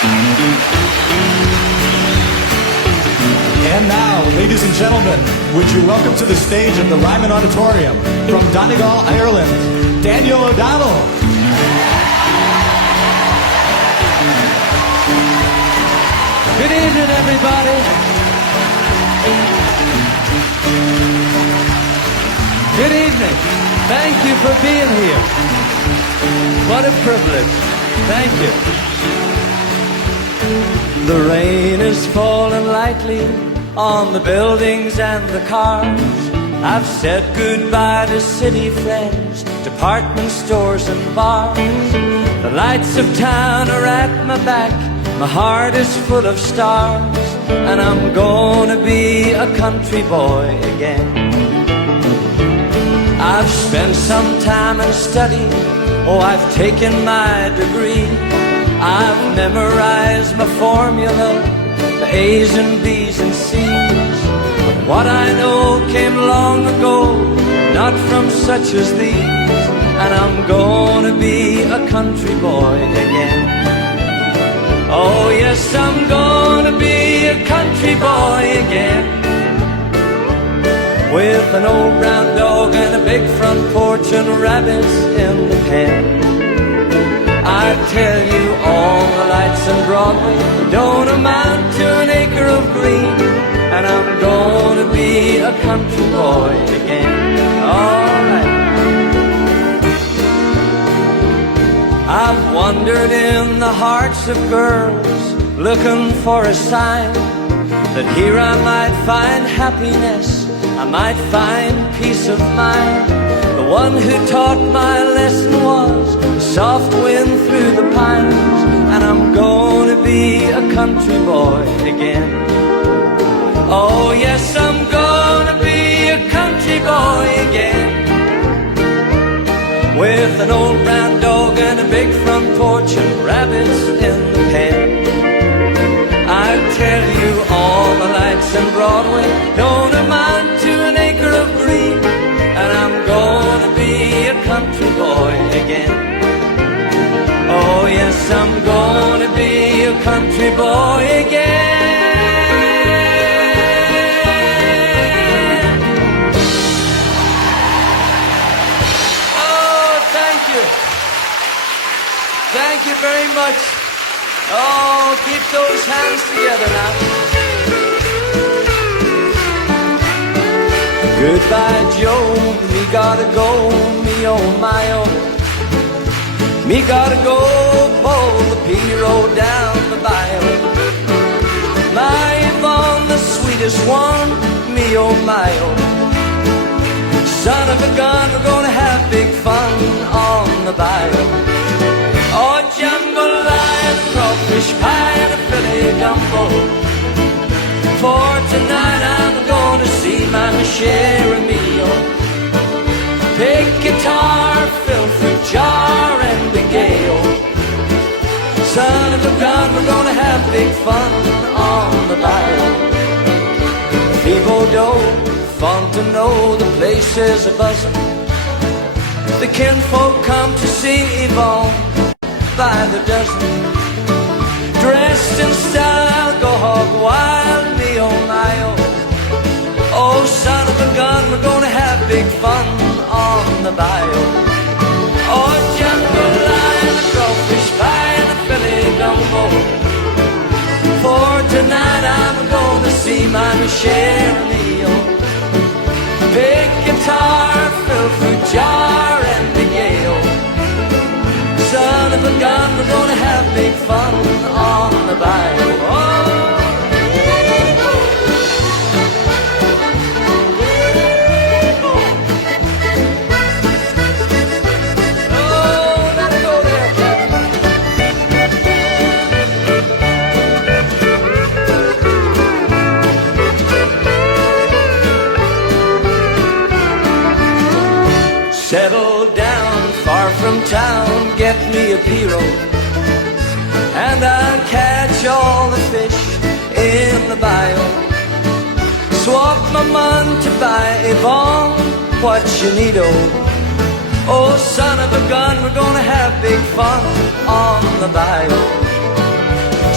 And now, ladies and gentlemen, would you welcome to the stage of the Ryman Auditorium from Donegal, Ireland, Daniel O'Donnell. Good evening, everybody. Good evening. Thank you for being here. What a privilege. Thank you. The rain is falling lightly on the buildings and the cars. I've said goodbye to city friends, department stores and bars. The lights of town are at my back, my heart is full of stars, and I'm gonna be a country boy again. I've spent some time in study, oh, I've taken my degree. I've memorized my formula, the A's and B's and C's. But what I know came long ago, not from such as these. And I'm gonna be a country boy again. Oh yes, I'm gonna be a country boy again. With an old brown dog and a big front porch and rabbits in the pen. I tell you, all the lights in Broadway don't amount to an acre of green. And I'm gonna be a country boy again. All right. I've wandered in the hearts of girls, looking for a sign that here I might find happiness, I might find peace of mind. The one who taught my lesson was the soft wind through the pines. And I'm gonna be a country boy again. Oh yes, I'm gonna be a country boy again. With an old brown dog and a big front porch and rabbits in the pen. I tell you, all the lights in Broadway don't amount to an acre of green. And I'm gonna be a country boy again. Oh yes, I'm gonna be a country boy again. Oh, thank you. Thank you very much. Oh, keep those hands together now. Goodbye, Joe, me gotta go, me oh my oh. Me gotta go pull the P road down the bayou. My Yvonne, the sweetest one, me oh my oh. Son of a gun, we're gonna have big fun on the bayou. Oh, jambalaya, crawfish pie, and a Philly gumbo. For tonight I'm gonna see my share of meal. Pick guitar, fill fruit jar, and the gale. Son of a gun, we're gonna have big fun on the bayou. People don't fun to know the place is a buzzin'. The kinfolk come to see Yvonne by the dozen. Dressed in style, go hog wild, me oh my oh. Oh, son of a gun, we're gonna have big fun on the bayou. Oh, jambalaya, the crawfish pie, and a Philly gumbo. For tonight I'm gonna see my share of meal. Big guitar, fill fruit jar, and the gale. Son of a gun, we're gonna have big fun on the bayou. Oh. Settle down far from town, get me a P-road, and I'll catch all the fish in the bayou. Swap my money to buy Yvonne what you need, oh, son of a gun, we're gonna have big fun on the bayou.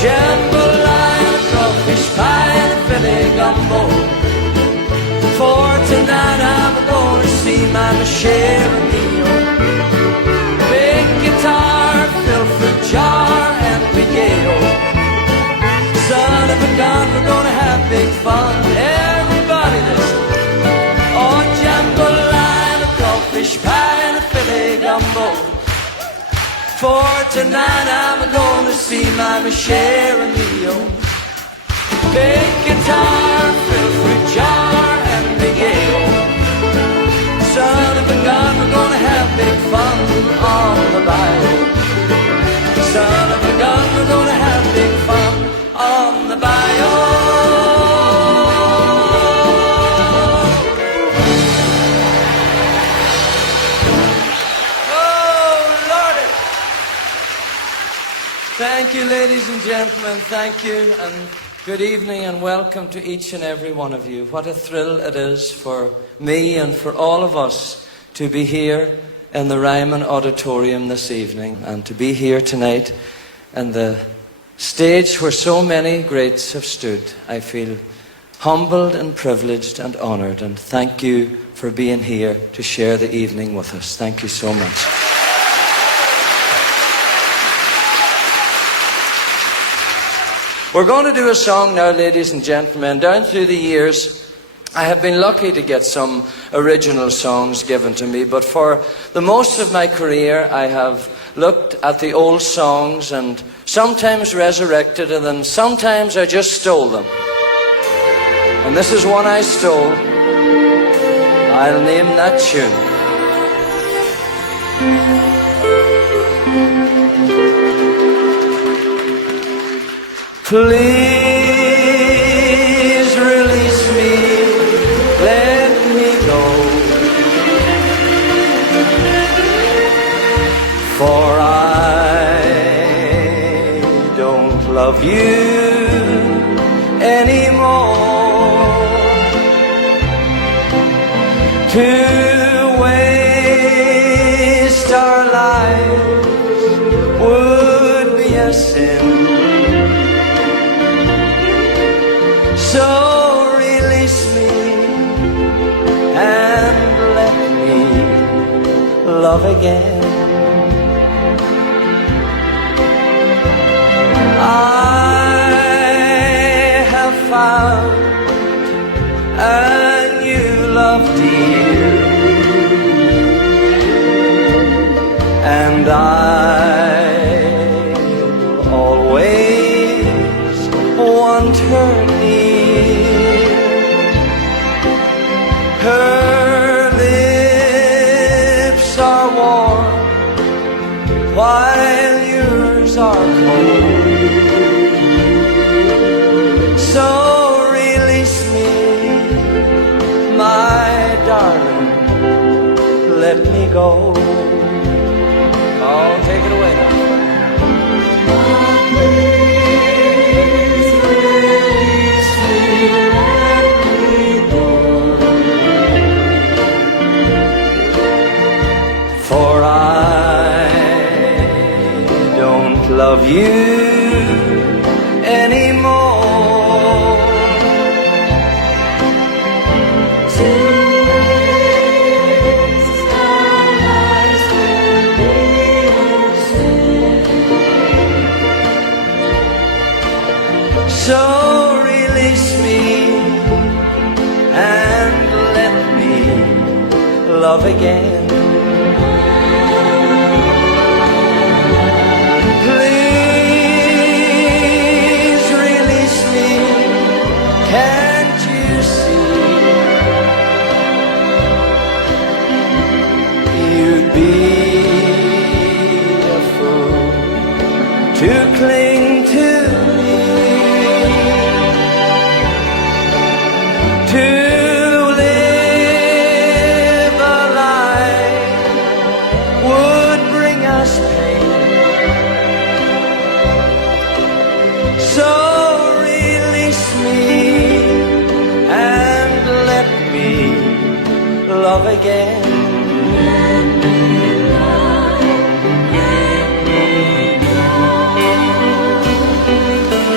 jambalaya, crawfish pie, and a Philly gumbo. For tonight I'm gonna see my share of meal. Big guitar, fill fruit jar, and piano. Son of a gun, we're gonna have big fun. Everybody listen. Oh, jambalaya, crawfish pie, and a Philly gumbo. For tonight I'm gonna see my share of meal. Big guitar, fill fruit jar, and big ale. Son of a gun, we're gonna have big fun on the bayou. Son of a gun, we're gonna have big fun on the bayou. Oh, Lordy! Thank you, ladies and gentlemen. Thank you, and good evening, and welcome to each and every one of you. What a thrill it is for me and for all of us to be here in the Ryman Auditorium this evening, and to be here tonight on the stage where so many greats have stood. I feel humbled and privileged and honoured, and thank you for being here to share the evening with us. Thank you so much. We're going to do a song now, ladies and gentlemen. Down through the years, I have been lucky to get some original songs given to me, but for the most of my career, I have looked at the old songs and sometimes resurrected them, and sometimes I just stole them. And this is one I stole. I'll name that tune. Please release me, let me go, for I don't love you anymore. To waste our lives would be a sin. So release me and let me love again. I have found a new love, dear, and I'll always want her near. Her lips are warm while yours are cold. So release me, my darling, let me go. Oh, take it away now. For I don't love you anymore. To waste our lives would be a sin. So release me and let me love again. Can't you see? You'd be a fool to cling to me, to live a life would bring us pain. So love again.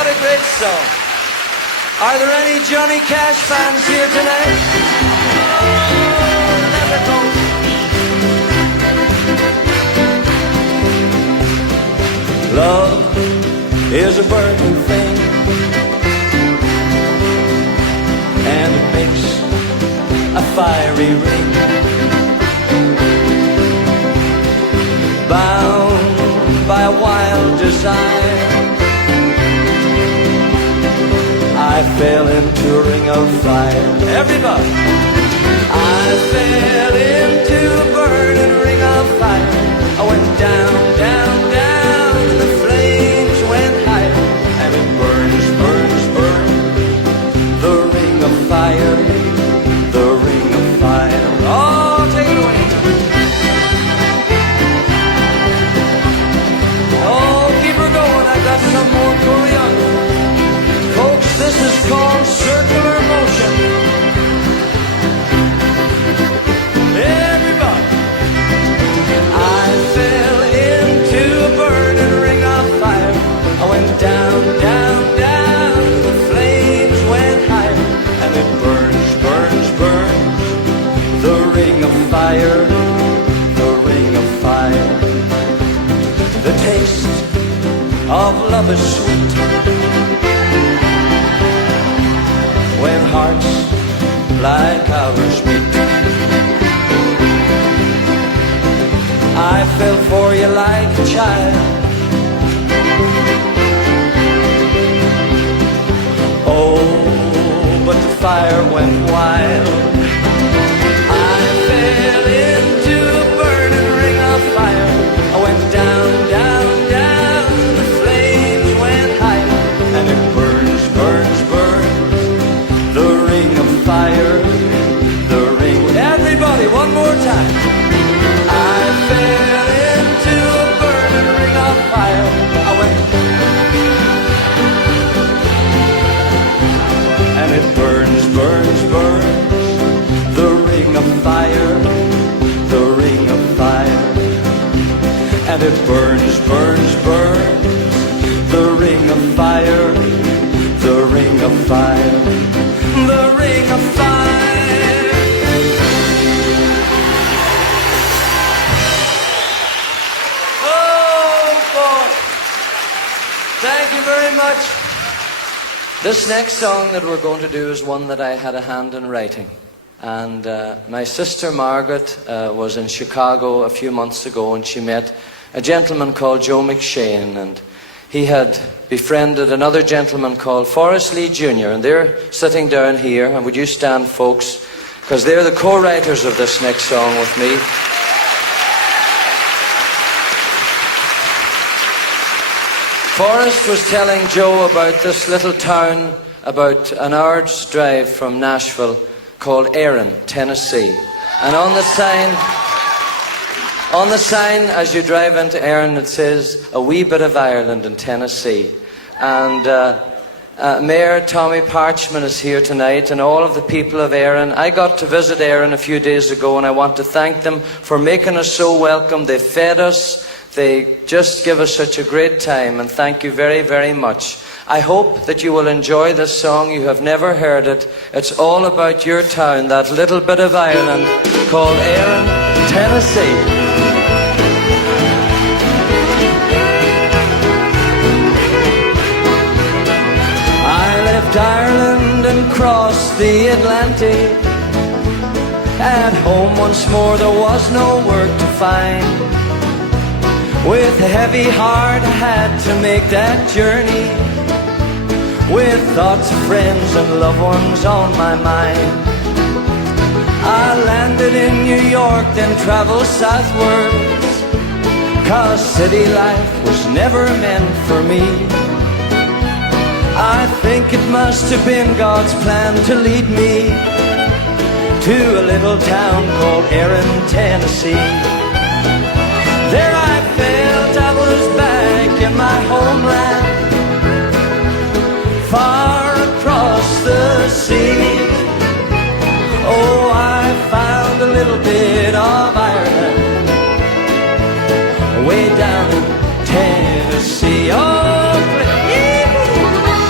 What a great song. Are there any Johnny Cash fans here tonight? Oh, never go. Love is a burning thing, and it makes a fiery ring, bound by a wild desire. I fell into a ring of fire. Everybody! I fell into a burning ring of fire. I went down, down, down, and the flames went higher. And it burns, burns, burns, the ring of fire, the ring of fire. Oh, take it away. Oh, keep her going. I got some more choreography. Folks, this is called circular motion. Everybody. I fell into a burning ring of fire. I went down, down, down, the flames went higher. And it burns, burns, burns, the ring of fire, the ring of fire. The taste of love is sweet when hearts like ours meet. I fell for you like a child. Oh, but the fire went wild. I fell into a burning ring of fire. I went down, down, down, the flames went higher. And it burns, burns, burns, the ring of fire, the ring. Everybody, one more time. I fell into a burning ring of fire. I went, and it burns, burns, burns, the ring of fire, the ring of fire. And it burns, burns, burns, the ring of fire, the ring of fire, the ring of fire. Oh boy! Thank you very much. This next song that we're going to do is one that I had a hand in writing. And my sister Margaret was in Chicago a few months ago, and she met a gentleman called Joe McShane, and he had befriended another gentleman called Forrest Lee Jr., and they're sitting down here. And would you stand, folks, because they're the co-writers of this next song with me. Forrest was telling Joe about this little town about an hour's drive from Nashville called Erin, Tennessee. And on the sign as you drive into Erin, it says, "A wee bit of Ireland in Tennessee." And Mayor Tommy Parchman is here tonight, and all of the people of Erin. I got to visit Erin a few days ago, and I want to thank them for making us so welcome. They fed us. They just give us such a great time, and thank you very, very much. I hope that you will enjoy this song. You have never heard it. It's all about your town, that little bit of Ireland called Erin, Tennessee. I left Ireland and crossed the Atlantic. At home once more there was no work to find. With a heavy heart I had to make that journey, with thoughts of friends and loved ones on my mind. I landed in New York, then traveled southwards, 'cause city life was never meant for me. I think it must have been God's plan to lead me to a little town called Erin, Tennessee. There I felt I was back in my homeland, far across the sea. Oh, I found a little bit of Ireland way down in Tennessee. Oh,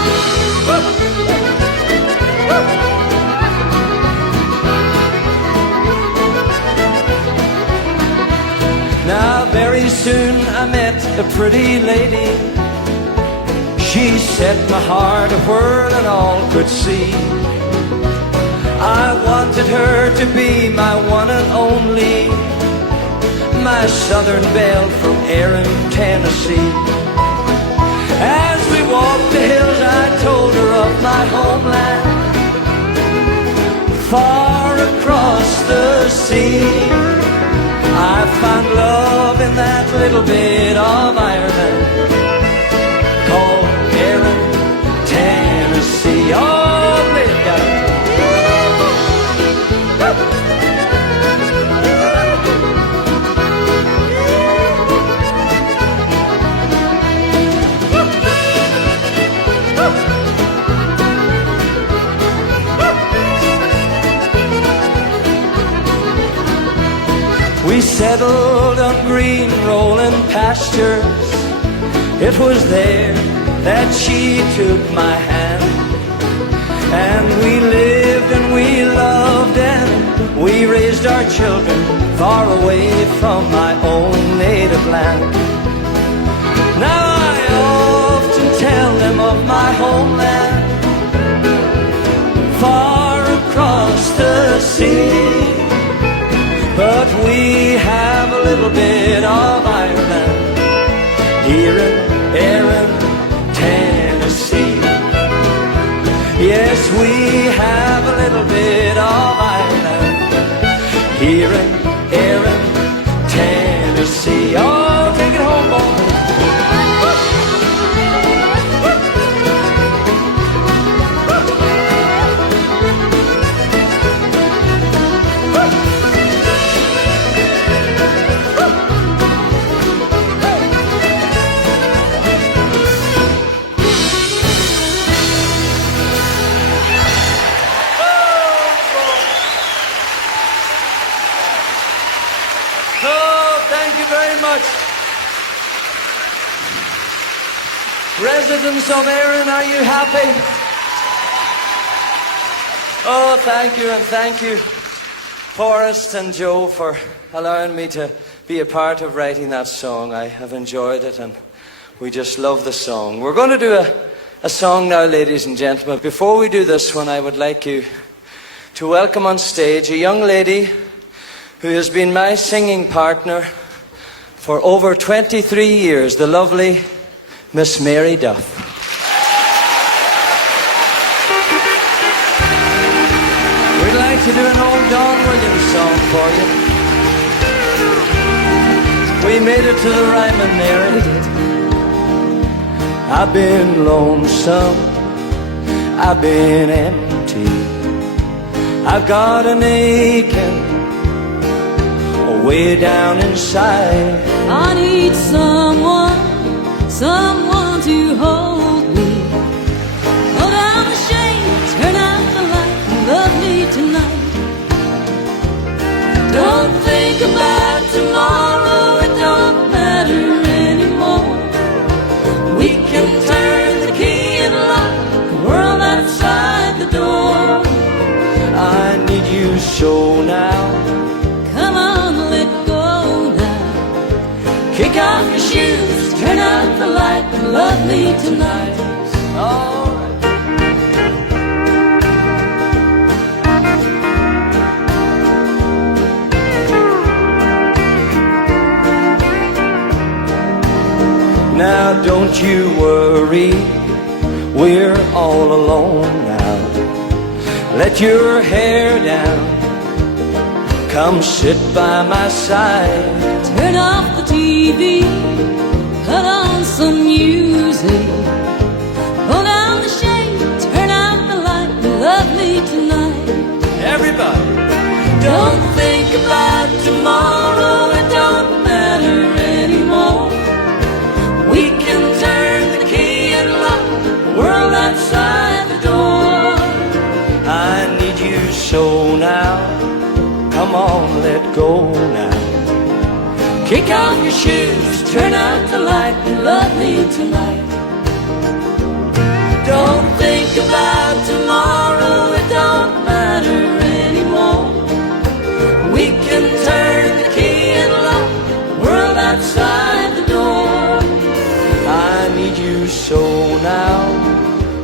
Now very soon I met a pretty lady. She set my heart where and all could see. I wanted her to be my one and only, my southern belle from Erin, Tennessee. As we walked the hills I told her of my homeland, far across the sea. I found love in that little bit of Ireland called Erin, Tennessee. Oh, please, got it. We settled on green rolling pastures. It was there that she took my hand, and we lived and we loved and we raised our children far away from my own native land. Now I often tell them of my homeland, far across the sea. But we have a little bit of Ireland here in Erin, Tennessee. Yes, we have a little bit of Ireland here in Erin, Tennessee. Oh, take it home, boys. Residents of Erin, are you happy? Oh, thank you, and thank you, Forrest and Joe, for allowing me to be a part of writing that song. I have enjoyed it, and we just love the song. We're going to do a song now, ladies and gentlemen. Before we do this one, I would like you to welcome on stage a young lady who has been my singing partner for over 23 years, the lovely Miss Mary Duff. We'd like to do an old Don Williams song for you. We made it to the Ryman, Mary. We did. I've been lonesome, I've been empty, I've got an aching way down inside. I need someone to hold me. Put down the shade, turn out the light, and love me tonight. Don't think about tomorrow, it don't matter anymore. We can turn the key and lock the world outside the door. I need you so now. Come on, let go now. Kick off your shoes, Turn out the light and love me tonight. all right. Now don't you worry, we're all alone now. Let your hair down, come sit by my side. Turn off the TV, put on some music. Pull down the shade, turn out the light, and love me tonight. Everybody, Don't think about tomorrow, it don't matter anymore. We can turn the key and lock the world outside the door. I need you so now. Come on, let go now. Kick off your shoes, turn out the light, and love me tonight. Don't think about tomorrow, it don't matter anymore. We can turn the key and lock the world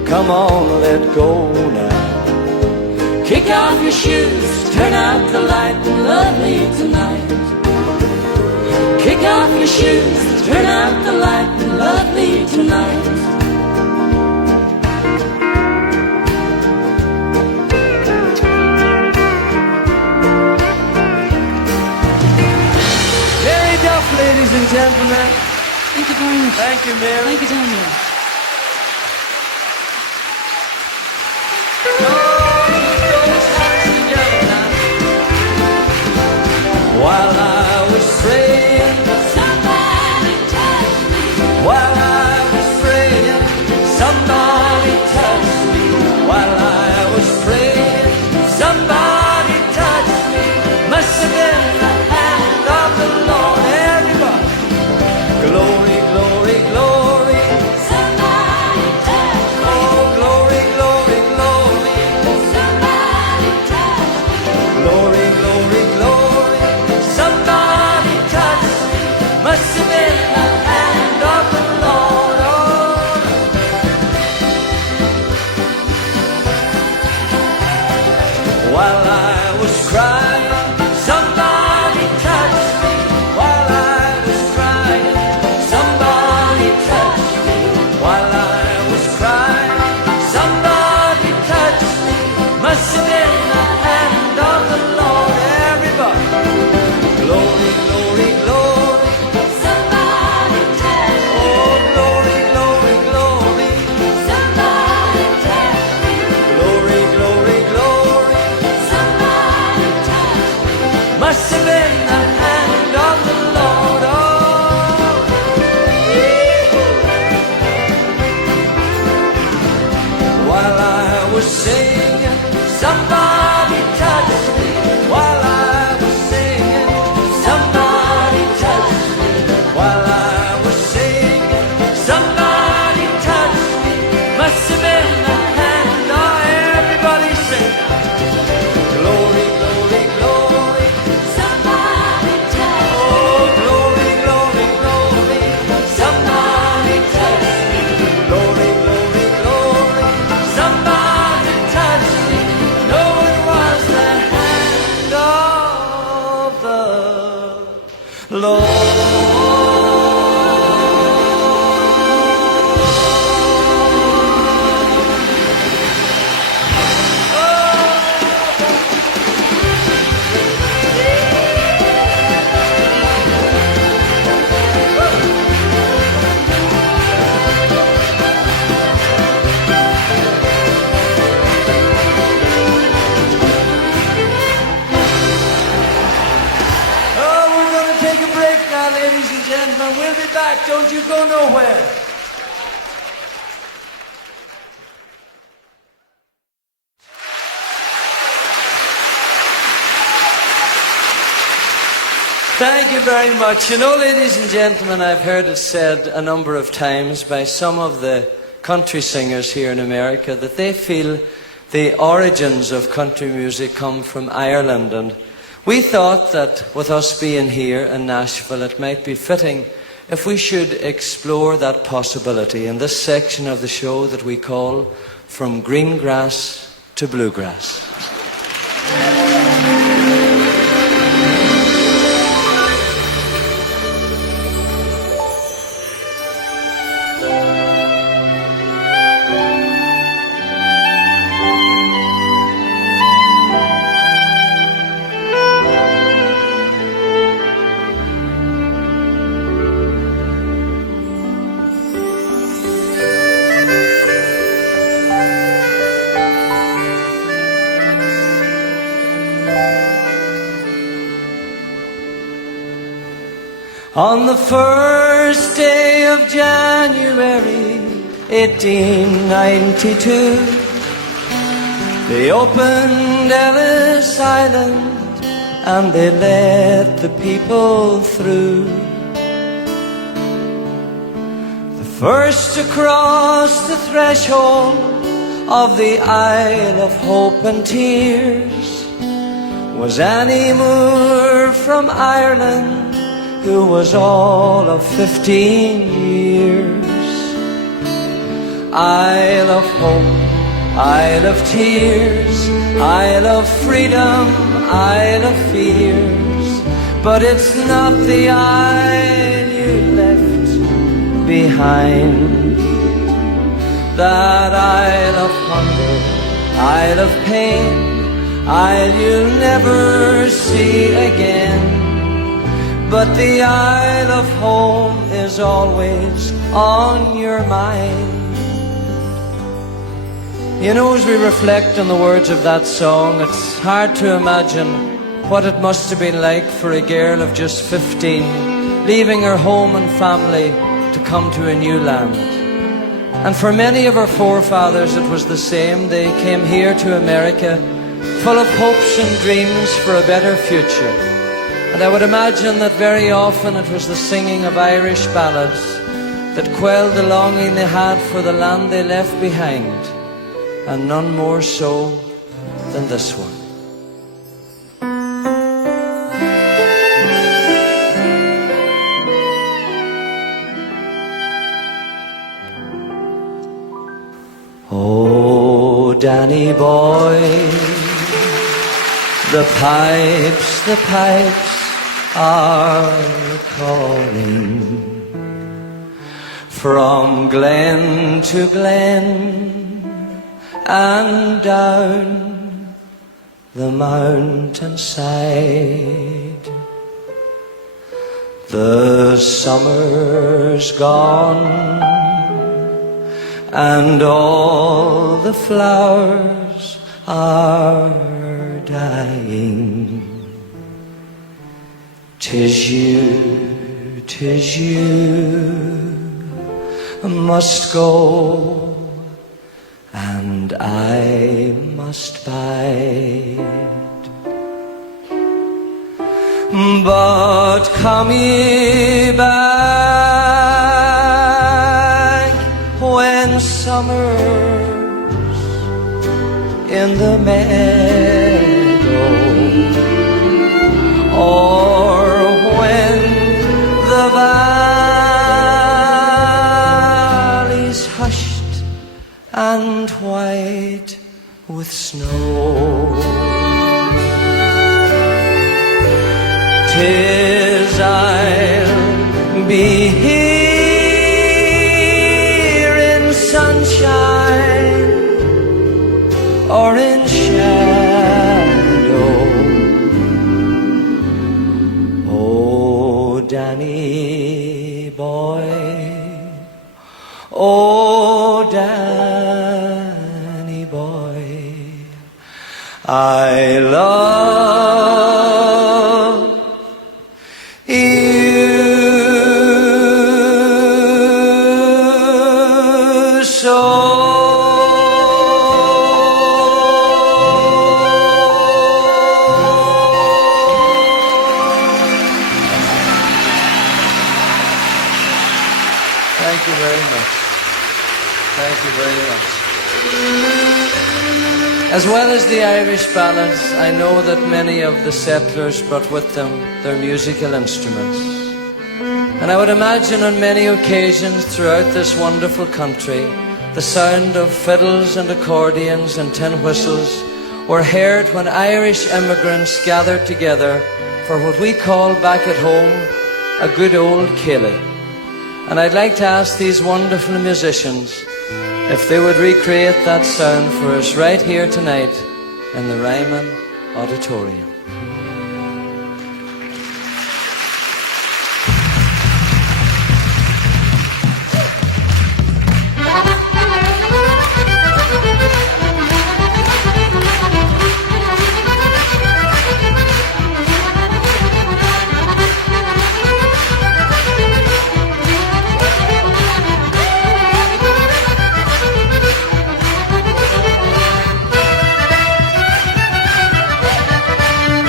Come on, let go now. Kick off your shoes, turn out the light, and love me tonight. Kick off your shoes, turn out the light, and love me tonight. Mary Duff, ladies and gentlemen. Thank you very much. Thank you, Mary. Thank you, Daniel. While I was praying, Somebody touch me. while I was praying, somebody touched me. While I was praying, somebody touched me. Must have been the hand of the Lord. Everybody, glory, glory, glory. Somebody touch me. Oh, glory, glory, glory. Somebody touch me. Glory, glory, glory. Somebody touched me. Must have been the hand of the Lord. Oh. While I was crying, somebody touched me. While I was crying, somebody touched me. While I was crying, somebody touched me. Must have been the hand of the Lord. Everybody, glory, glory, glory. Somebody touch me. Oh, glory, glory, glory. Somebody touch me. Glory, glory, glory. Somebody touch me. Must have been the hand of the Lord. Oh. While I was singing, somebody touched me. While I was singing, somebody touched me. While I was singing, somebody touched me. Must have been the hand of everybody singing. Glory, glory, glory. Somebody touch me. Oh, glory, glory, glory. Somebody touched me. Glory, glory, glory. Somebody touched me. No, it was the hand of the Lord. Oh, we're going to take a break now, ladies and gentlemen. We'll be back. Don't you go nowhere. Thank you very much. You know, ladies and gentlemen, I've heard it said a number of times by some of the country singers here in America that they feel the origins of country music come from Ireland. And we thought that with us being here in Nashville, it might be fitting if we should explore that possibility in this section of the show that we call From Green Grass to Bluegrass. On the first day of January 1892, they opened Ellis Island and they let the people through. The first to cross the threshold of the Isle of Hope and Tears was Annie Moore from Ireland, who was all of 15 years. Isle of hope, Isle of tears, Isle of freedom, Isle of fears. But it's not the isle you left behind. That isle of hunger, isle of pain, isle you'll never see again. But the isle of home is always on your mind. You know, as we reflect on the words of that song, it's hard to imagine what it must have been like for a girl of just 15, leaving her home and family to come to a new land. And for many of our forefathers it was the same. They came here to America full of hopes and dreams for a better future. And I would imagine that very often it was the singing of Irish ballads that quelled the longing they had for the land they left behind, and none more so than this one. Oh, Danny boy, the pipes are calling from glen to glen and down the mountainside. The summer's gone and all the flowers are dying. 'Tis you must go, and I must bide. But come ye back when summer's in the meadow, or when the valley's hushed and white with snow. 'Tis I'll be here in sunshine or in shadow. Oh, Danny boy, oh, Danny boy, I love you so. Thank you very much. Thank you very much. As well as the Irish ballads, I know that many of the settlers brought with them their musical instruments. And I would imagine on many occasions throughout this wonderful country, the sound of fiddles and accordions and tin whistles were heard when Irish immigrants gathered together for what we call back at home a good old ceilidh. And I'd like to ask these wonderful musicians if they would recreate that sound for us right here tonight in the Ryman Auditorium.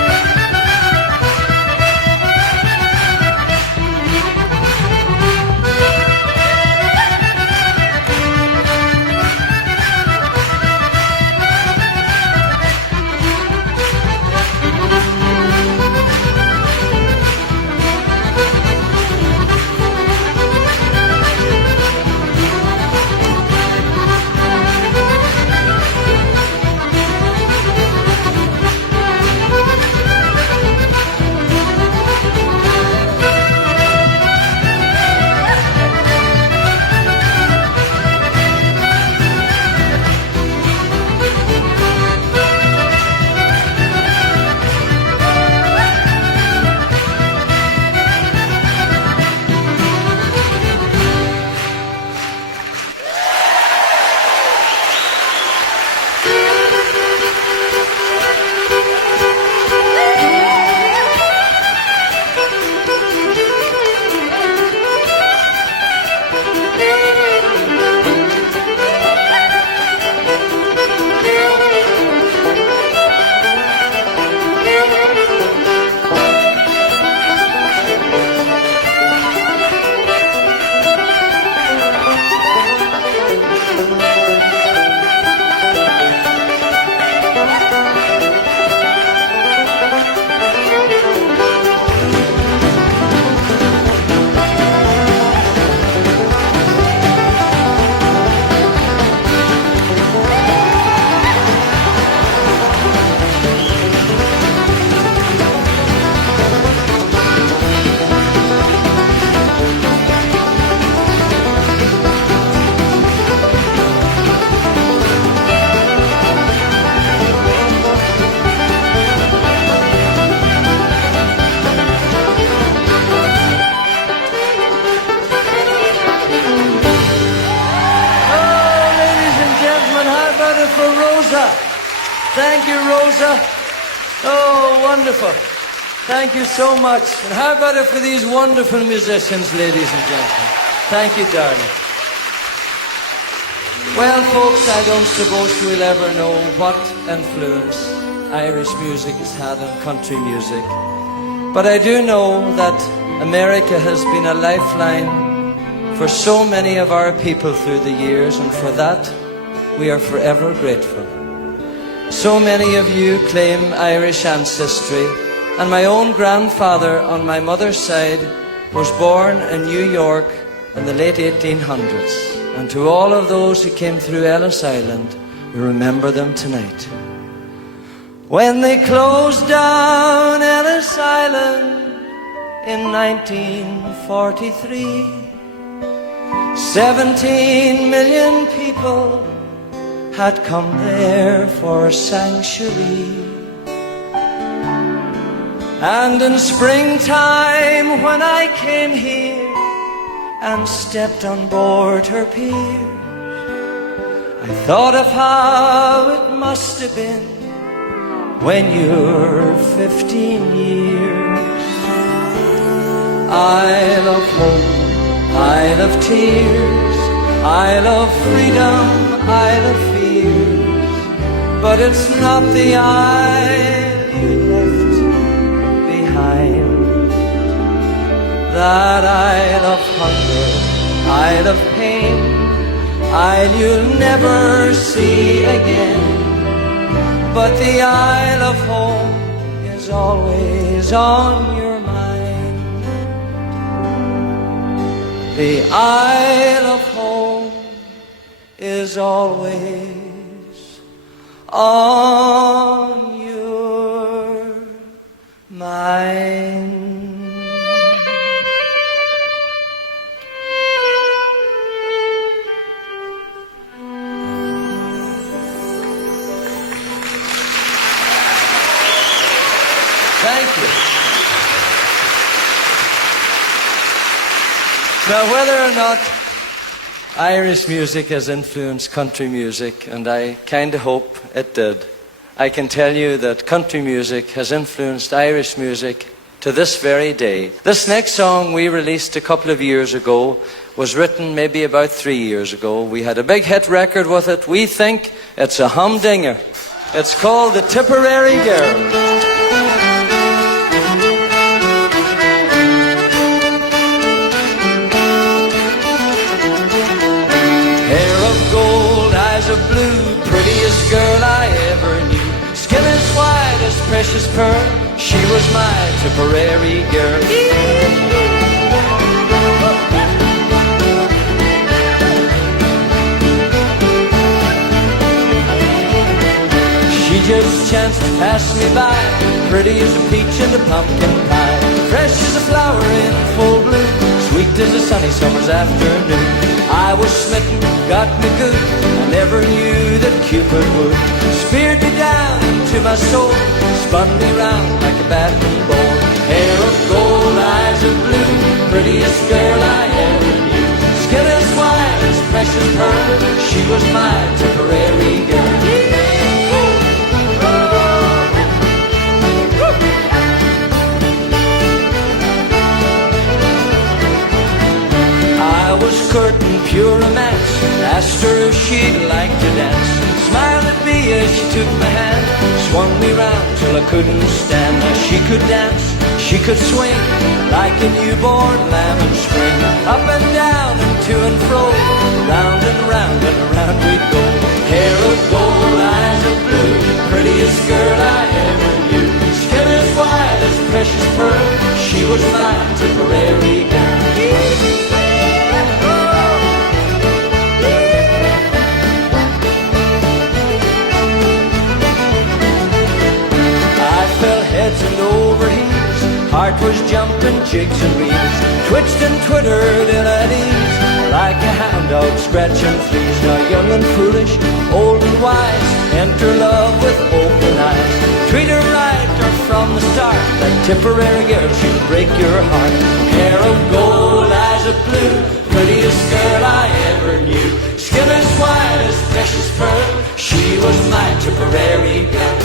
Thank you, Rosa. Oh, wonderful. Thank you so much. And how about it for these wonderful musicians, ladies and gentlemen? Thank you, darling. Well, folks, I don't suppose we'll ever know what influence Irish music has had on country music. But I do know that America has been a lifeline for so many of our people through the years, and for that we are forever grateful. So many of you claim Irish ancestry, and my own grandfather on my mother's side was born in New York in the late 1800s. And to all of those who came through Ellis Island, we remember them tonight. When they closed down Ellis Island in 1943, 17 million people had come there for sanctuary. And in springtime when I came here and stepped on board her pier, I thought of how it must have been when you're 15 years. I love home, I love tears, I love freedom, I love fears, but it's not the Isle you left behind. That Isle of hunger, Isle of pain, Isle you'll never see again. But the Isle of home is always on your mind. The Isle of home is always on your mind. Thank you. Now, whether or not Irish music has influenced country music, and I kind of hope it did, I can tell you that country music has influenced Irish music to this very day. This next song we released a couple of years ago was written maybe about 3 years ago. We had a big hit record with it. We think it's a humdinger. It's called The Tipperary Girl. Of blue, prettiest girl I ever knew. Skin as white as precious pearl. She was my Tipperary girl. She just chanced to pass me by, pretty as a peach in the pumpkin pie, fresh as a flower in full bloom, sweet as a sunny summer's afternoon. I was smitten, got me good. I never knew that Cupid would. Speared me down into my soul, spun me round like a batting ball. Hair of gold, eyes of blue, prettiest girl I ever knew. Skin as white as precious pearl. She was my Tipperary girl. I was courting pure romance, asked her if she'd like to dance. Smiled at me as she took my hand, swung me round till I couldn't stand. Now she could dance, she could swing, like a newborn lamb in spring. Up and down and to and fro, round and round and around we'd go. Hair of gold, eyes of blue, prettiest girl I ever knew. Skin as white as precious pearl, she was my Tipperary girl. Heads and over heels, heart was jumping jigs and reels, twitched and twittered ill at ease, like a hound dog scratching fleas. Now young and foolish, old and wise, enter love with open eyes. Treat her right or from the start, that Tipperary girl, she'll break your heart. Hair of gold, eyes of blue, prettiest girl I ever knew. Skin as white as precious pearl, she was my Tipperary girl.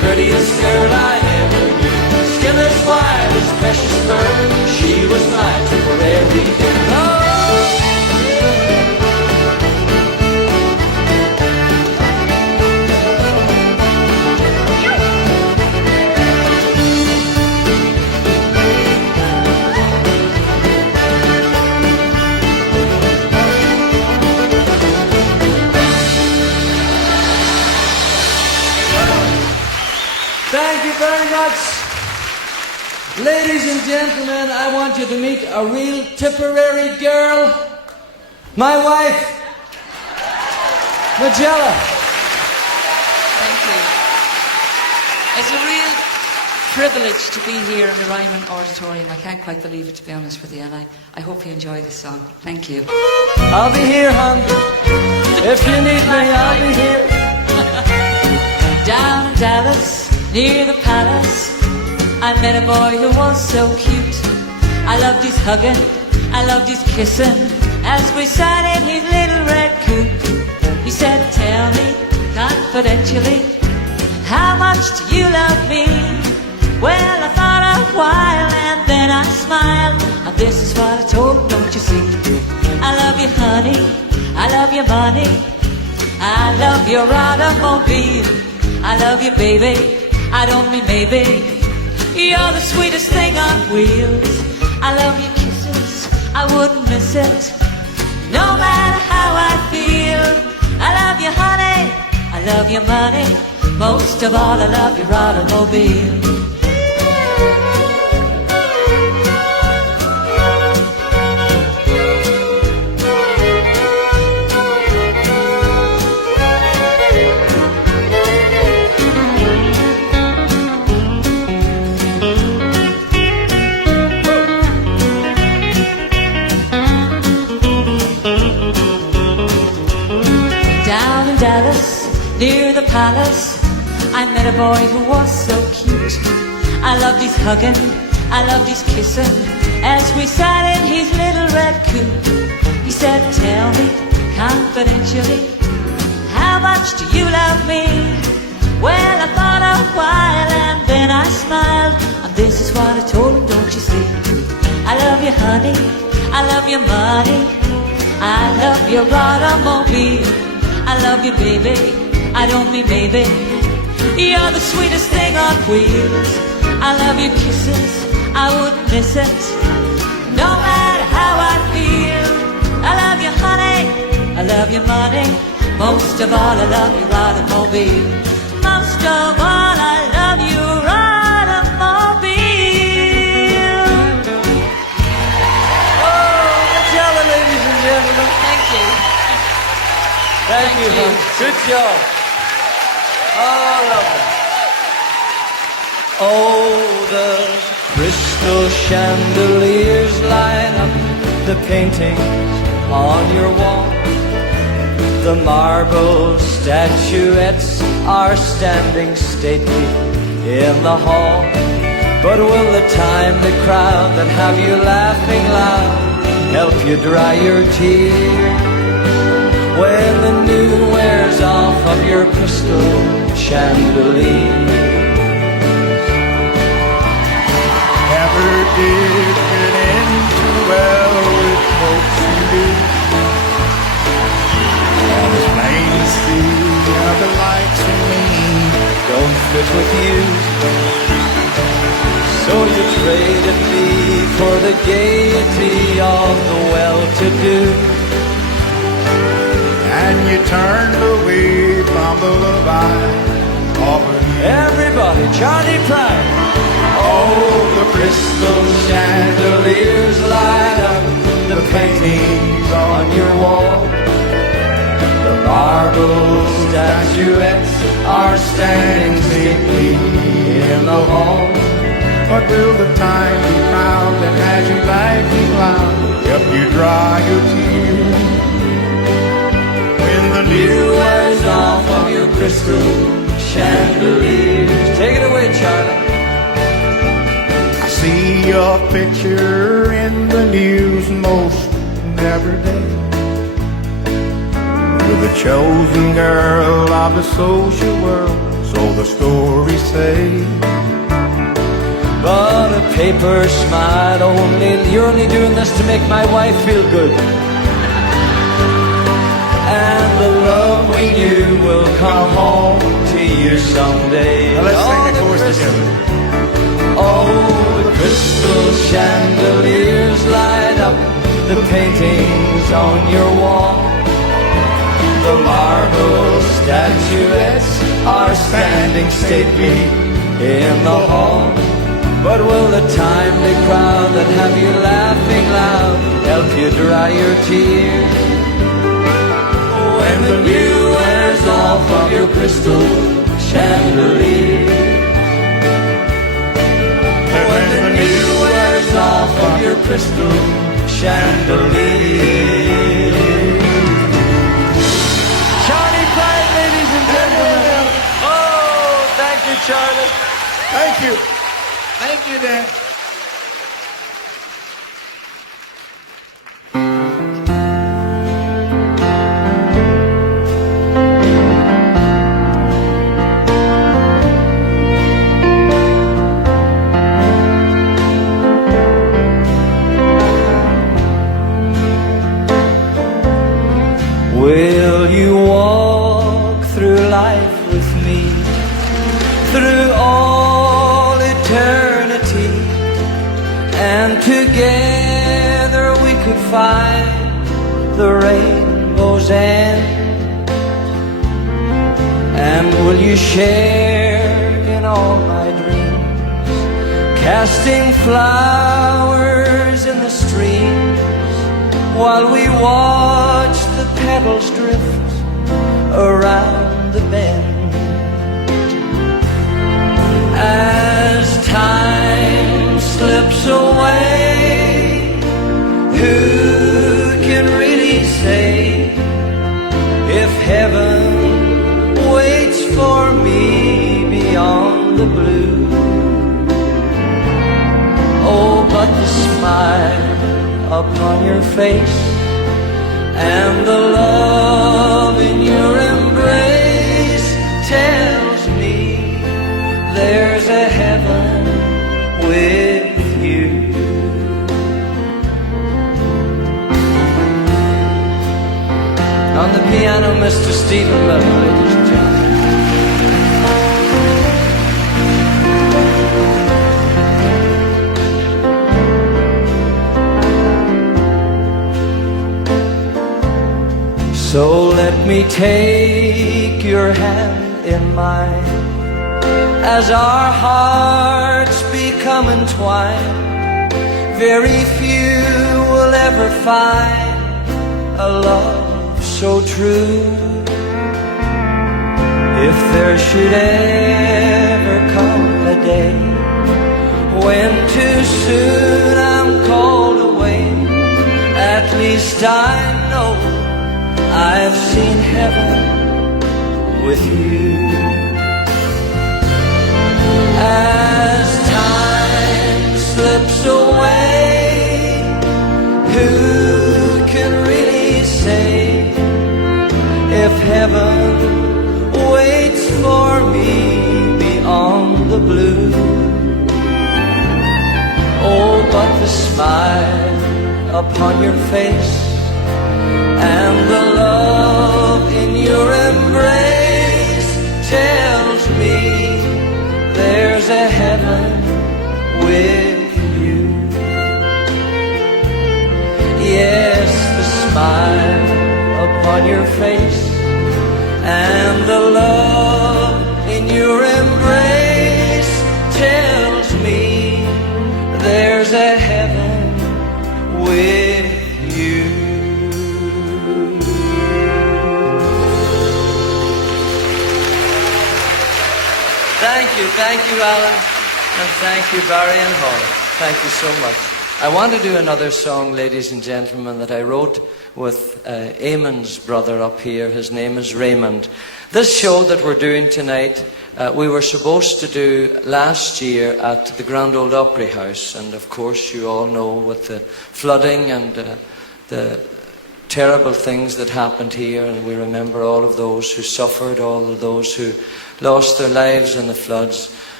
this precious bird. She was my temporary girl. Thank you very much. Ladies and gentlemen, I want you to meet a real Tipperary girl, my wife, Magella. Thank you. It's a real privilege to be here in the Ryman Auditorium. I can't quite believe it, to be honest with you, and I hope you enjoy this song. Thank you. I'll be here, hon. If you need me, I'll be here. Down in Dallas, near the palace, I met a boy who was so cute. I loved his hugging, I loved his kissing, as we sat in his little red coupe. He said, tell me confidentially, how much do you love me? Well, I thought a while and then I smiled, and this is what I told him, don't you see? I love you, honey, I love your money, I love your automobile, I love you, baby, I don't mean maybe. You're the sweetest thing on wheels. I love your kisses, I wouldn't miss it, no matter how I feel. I love you, honey, I love your money, most of all I love your automobile. Dallas, near the palace, I met a boy who was so cute. I loved his hugging, I loved his kissing, as we sat in his little red coupe. He said, tell me confidentially, how much do you love me? Well, I thought a while and then I smiled, and this is what I told him, don't you see? I love you, honey, I love your money, I love your automobile, I love you, baby, I don't mean maybe. You're the sweetest thing on wheels. I love your kisses, I wouldn't miss it, no matter how I feel. I love you, honey, I love your money, most of all I love your automobile. Most of all I love your automobile. Oh, Magella, ladies and gentlemen. Thank you. Thank you, hon. Good job. Oh, lovely. Oh, the crystal chandeliers light up the paintings on your wall. The marble statuettes are standing stately in the hall. But will the timely crowd that have you laughing loud help you dry your tears when the new wears off of your crystal chandelier? Never did fit in too well with folks who do. And it's plain to see how the likes of me Don't fit with you, so you traded me for the gaiety of the well-to-do. and you turned away from the love I offered you. Everybody, Johnny Pride. Oh, the crystal chandeliers light up the paintings on your wall. The marble statuettes are standing stately in the hall. But will the time be found that has you laughing loud help you dry your tears when the New wears off of your crystal chandeliers. Take it away, Charlie. I see your picture in the news most every day. You're the chosen girl of the social world, so the stories say. but a paper smile. You're only doing this to make my wife feel good. And the love we knew will come home to you someday. Now let's sing the chorus together. Oh, the crystal chandeliers light up the paintings on your wall. The marble statuettes are standing stately in the hall. But will the timely crowd that have you laughing loud help you dry your tears? When the dew wears off of your crystal chandelier. When the dew wears off of your crystal chandelier. Charlie Pride, ladies and gentlemen. Oh, thank you, Charlie. Thank you. Thank you, Dan. Will you walk through life with me, through all eternity, and together we could find the rainbow's end? And will you share in all my dreams, casting flowers in the streams, while we watch the petals drift around the bend? As time slips away, who can really say if heaven waits for me beyond the blue? Oh, but the smile upon your face and the love in your embrace tells me there's a heaven with you. On the piano, Mr. Stephen Miller, ladies and gentlemen. So let me take your hand in mine as our hearts become entwined. Very few will ever find a love so true. If there should ever come a day when too soon I'm called away, at least I know I've seen heaven with you. As time slips away, who can really say if heaven waits for me beyond the blue? Oh, but the smile upon your face and the love in your embrace tells me there's a heaven with you. Yes, the smile upon your face and the love in your embrace tells me there's a heaven with you. Thank you, Alan, and thank you, Barry and Holly. Thank you so much. I want to do another song, ladies and gentlemen, that I wrote with Eamon's brother up here. His name is Raymond. This show that we're doing tonight, we were supposed to do last year at the Grand Ole Opry House, and of course you all know with the flooding and the terrible things that happened here, and we remember all of those who suffered, all of those who lost their lives in the floods.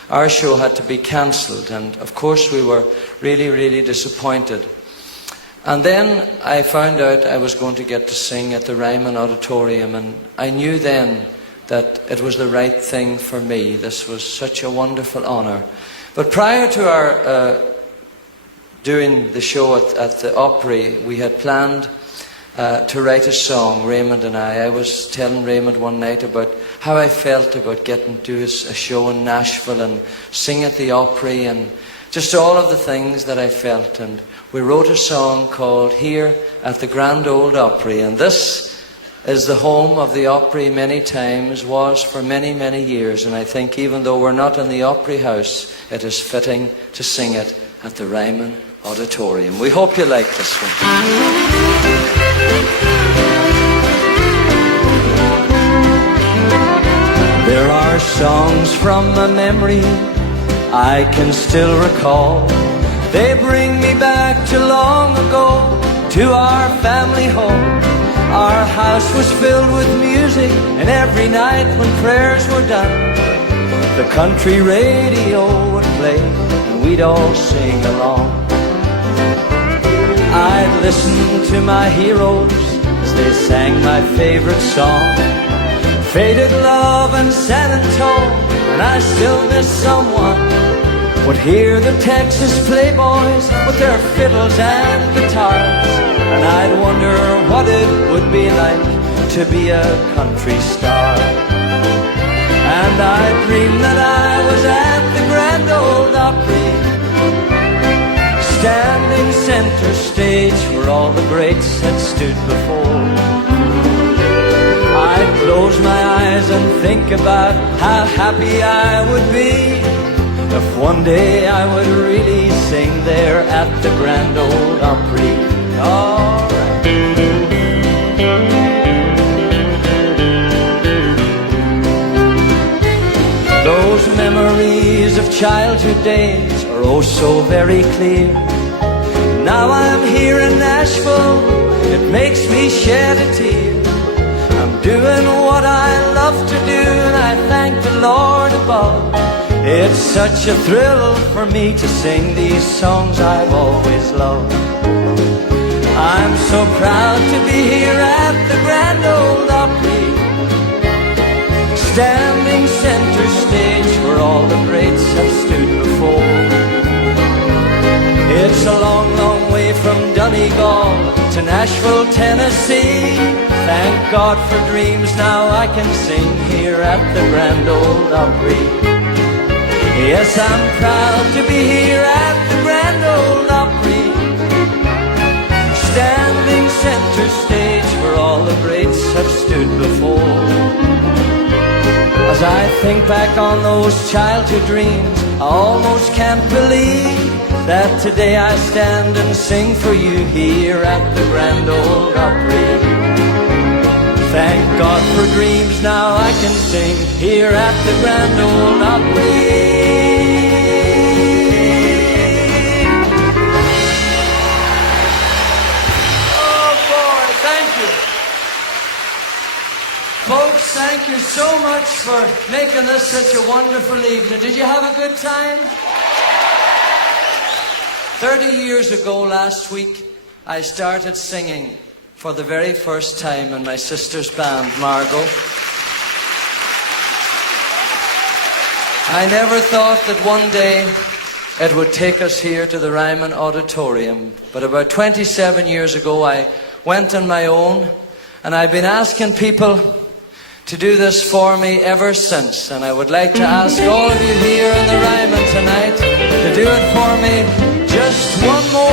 our show had to be cancelled, and of course we were really, really disappointed. And then I found out I was going to get to sing at the Ryman Auditorium, and I knew then that it was the right thing for me. This was such a wonderful honour. But prior to our doing the show at the Opry, we had planned to write a song, Raymond and I. I was telling Raymond one night about how I felt about getting to do a show in Nashville and sing at the Opry, and just all of the things that I felt. And we wrote a song called Here at the Grand Old Opry, and this is the home of the Opry many times, was for many, many years, and I think even though we're not in the Opry House, it is fitting to sing it at the Ryman Auditorium. We hope you like this one. There are songs from my memory I can still recall. They bring me back to long ago, to our family home. Our house was filled with music, and every night when prayers were done, the country radio would play, and we'd all sing along. I'd listen to my heroes as they sang my favorite song, Faded Love and San Antone, and I still miss someone. Would hear the Texas Playboys with their fiddles and guitars, and I'd wonder what it would be like to be a country star. And I dreamed that I was at the Grand Old Opry, standing center stage where all the greats had stood before. I'd close my eyes and think about how happy I would be if one day I would really sing there at the Grand Old Opry. All right. Those memories of childhood days are oh so very clear. Now I'm here in Nashville, it makes me shed a tear. I'm doing what I love to do, and I thank the Lord above. It's such a thrill for me to sing these songs I've always loved. I'm so proud to be here at the Grand Old Opry, standing center stage where all the greats have stood before. It's a long, long way from Donegal to Nashville, Tennessee. Thank God for dreams, now I can sing here at the Grand Old Opry. Yes, I'm proud to be here at the Grand Old Opry, standing center stage where all the greats have stood before. As I think back on those childhood dreams, I almost can't believe that today I stand and sing for you here at the Grand Old Opry. Thank God for dreams, now I can sing here at the Grand Old Opry. Oh boy, thank you. Folks, thank you so much for making this such a wonderful evening. Did you have a good time? 30 years ago last week, I started singing for the very first time in my sister's band, Margot. I never thought that one day it would take us here to the Ryman Auditorium, but about 27 years ago I went on my own, and I've been asking people to do this for me ever since, and I would like to ask all of you here in the Ryman tonight to do it for me just one more